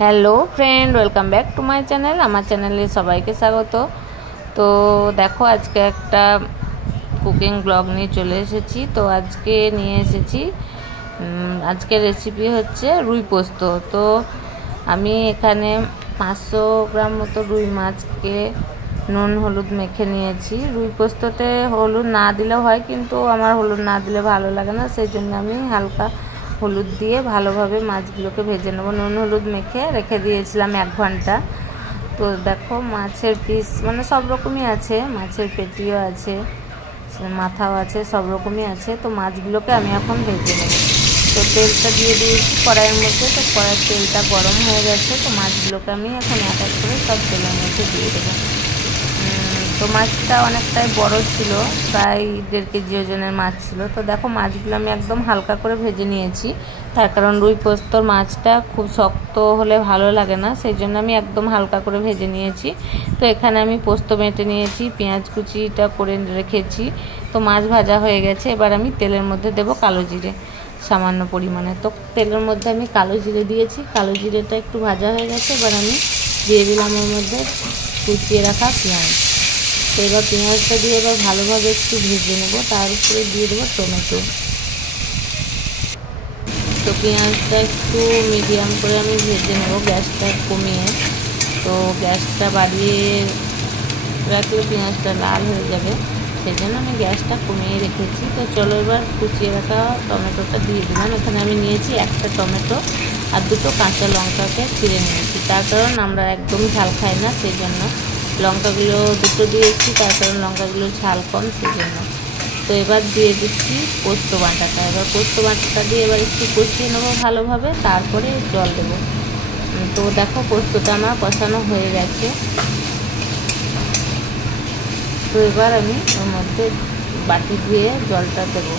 Hello friend, welcome back to my channel. আমার চ্যানেলে সবাইকে স্বাগত। তো দেখো, আজকে একটা কুকিং ব্লগ নিয়ে চলে এসেছি। তো আজকে নিয়ে এসেছি, আজকে রেসিপি হচ্ছে রুই পোস্ত। তো আমি এখানে 500 গ্রাম মতো রুই মাছকে নুন হলুদ মেখে নিয়েছি। রুই পোস্ততে হলুদ না দিলেও হয়, কিন্তু আমার হলুদ না দিলে ভালো লাগে না, সেই জন্য আমি হালকা হলুদ দিয়ে ভালোভাবে মাছগুলোকে ভেজে নেবো। নুন হলুদ মেখে রেখে দিয়েছিলাম 1 ঘন্টা। তো দেখো, মাছের পিস মানে সব রকমই আছে, মাছের পেটিও আছে, মাথাও আছে, সব রকমই আছে। তো মাছগুলোকে আমি এখন ভেজে নেব। তো তেলটা দিয়ে দিয়েছি কড়াইয়ের মধ্যে। তো কড়াইয়ের তেলটা গরম হয়ে গেছে। তো মাছগুলোকে আমি এখন এক এক করে সব তেলের মধ্যে দিয়ে দেবো। তো মাছটা অনেকটাই বড় ছিল, প্রায় 1.5 কেজি ওজনের মাছ ছিল। তো দেখো, মাছগুলো আমি একদম হালকা করে ভেজে নিয়েছি, তার কারণ রুই পোস্তর মাছটা খুব শক্ত হলে ভালো লাগে না, সেই জন্য আমি একদম হালকা করে ভেজে নিয়েছি। তো এখানে আমি পোস্ত বেটে নিয়েছি, পেঁয়াজ কুচিটা করে রেখেছি। তো মাছ ভাজা হয়ে গেছে। এবার আমি তেলের মধ্যে দেব কালো জিরে সামান্য পরিমাণে। তো তেলের মধ্যে আমি কালো জিরে দিয়েছি, কালো জিরেটা একটু ভাজা হয়ে গেছে। এবার আমি দিয়ে দিলাম ওর মধ্যে কুচিয়ে রাখা পেঁয়াজ। তো এবার পেঁয়াজটা দিয়ে এবার ভালোভাবে একটু ভেজে নেব। তার উপরে দিয়ে দেবো টমেটো। তো পেঁয়াজটা একটু মিডিয়াম করে আমি ভেজে নেব, গ্যাসটা কমিয়ে। তো গ্যাসটা বাড়িয়ে রাখলে পেঁয়াজটা লাল হয়ে যাবে, সেই জন্য আমি গ্যাসটা কমিয়ে রেখেছি। তো চলো, এবার কুচিয়ে রাখা টমেটোটা দিয়ে দিলাম। এখানে আমি নিয়েছি একটা টমেটো আর 2টো কাঁচা লঙ্কাকে চিড়ে নিয়েছি, তার কারণ আমরা একদম ঝাল খাই না, সেই জন্য লঙ্কাগুলো 2টো দিয়েছি, তার কারণ লঙ্কাগুলো ঝাল কম, সেই জন্য। তো এবার দিয়ে দিচ্ছি পোস্ত বাটাটা। এবার পোস্ত বাটাটা দিয়ে এবার একটু কষিয়ে নেবো ভালোভাবে, তারপরে জল দেবো। তো দেখো, পোস্তটা আমার কষানো হয়ে গেছে। তো এবার আমি ওর মধ্যে বাটি ধুয়ে জলটা দেবো।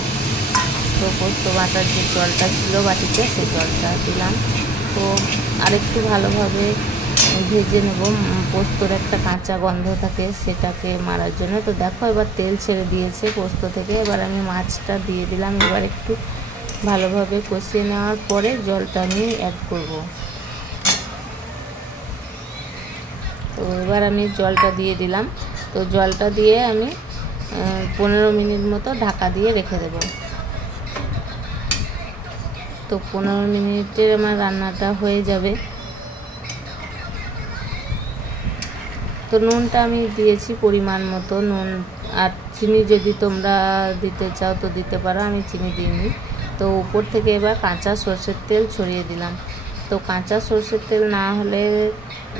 তো পোস্ত বাটার যে জলটা ছিল বাটিতে, সেই জলটা দিলাম। তো আরেকটু ভালোভাবে ভেজে নেব। পোস্তর একটা কাঁচা গন্ধ থাকে, সেটাকে মারার জন্য। তো দেখো, এবার তেল ছেড়ে দিয়েছে পোস্ত থেকে। এবার আমি মাছটা দিয়ে দিলাম। এবার একটু ভালোভাবে কষিয়ে নেওয়ার পরে জলটা আমি অ্যাড করব। তো এবার আমি জলটা দিয়ে দিলাম। তো জলটা দিয়ে আমি 15 মিনিট মতো ঢাকা দিয়ে রেখে দেব। তো 15 মিনিটের আমার রান্নাটা হয়ে যাবে। তো নুনটা আমি দিয়েছি পরিমাণ মতো নুন, আর চিনি যদি তোমরা দিতে চাও তো দিতে পারো, আমি চিনি দিইনি। তো উপর থেকে এবার কাঁচা সরষের তেল ছড়িয়ে দিলাম। তো কাঁচা সরষের তেল না হলে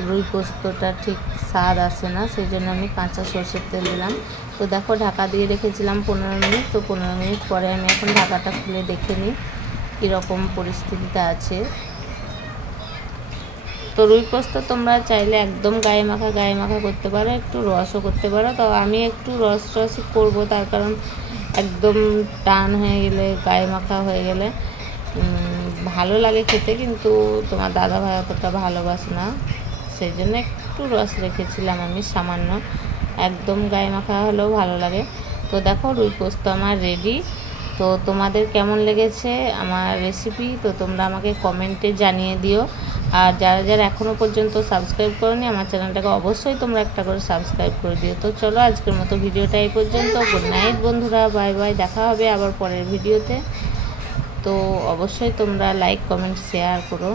রুই পোস্তটা ঠিক স্বাদ আসে না, সেই জন্য আমি কাঁচা সরষের তেল দিলাম। তো দেখো, ঢাকা দিয়ে রেখেছিলাম 15 মিনিট। তো 15 মিনিট পরে আমি এখন ঢাকাটা খুলে দেখে নিই কীরকম পরিস্থিতিটা আছে। তো রুই পোস্ত তোমরা চাইলে একদম গায়ে মাখা করতে পারো, একটু রসও করতে পারো। তো আমি একটু রসই করবো, তার কারণ একদম টান হয়ে গেলে, গায়ে মাখা হয়ে গেলে ভালো লাগে খেতে, কিন্তু তোমার দাদা ভাই অতটা ভালোবাসে না, সেই জন্য একটু রস রেখেছিলাম আমি সামান্য। একদম গায়ে মাখা হলেও ভালো লাগে। তো দেখো, রুই পোস্ত আমার রেডি। তো তোমাদের কেমন লেগেছে আমার রেসিপি, তো তোমরা আমাকে কমেন্টে জানিয়ে দিও। আর যারা যারা এখনও পর্যন্ত সাবস্ক্রাইব করোনি আমার চ্যানেলটাকে অবশ্যই তোমরা একটা করে সাবস্ক্রাইব করে দিও। তো চলো, আজকের মতো ভিডিওটা এই পর্যন্ত। গুড নাইট বন্ধুরা, বাই বাই, দেখা হবে আবার পরের ভিডিওতে। তো অবশ্যই তোমরা লাইক কমেন্ট শেয়ার করো।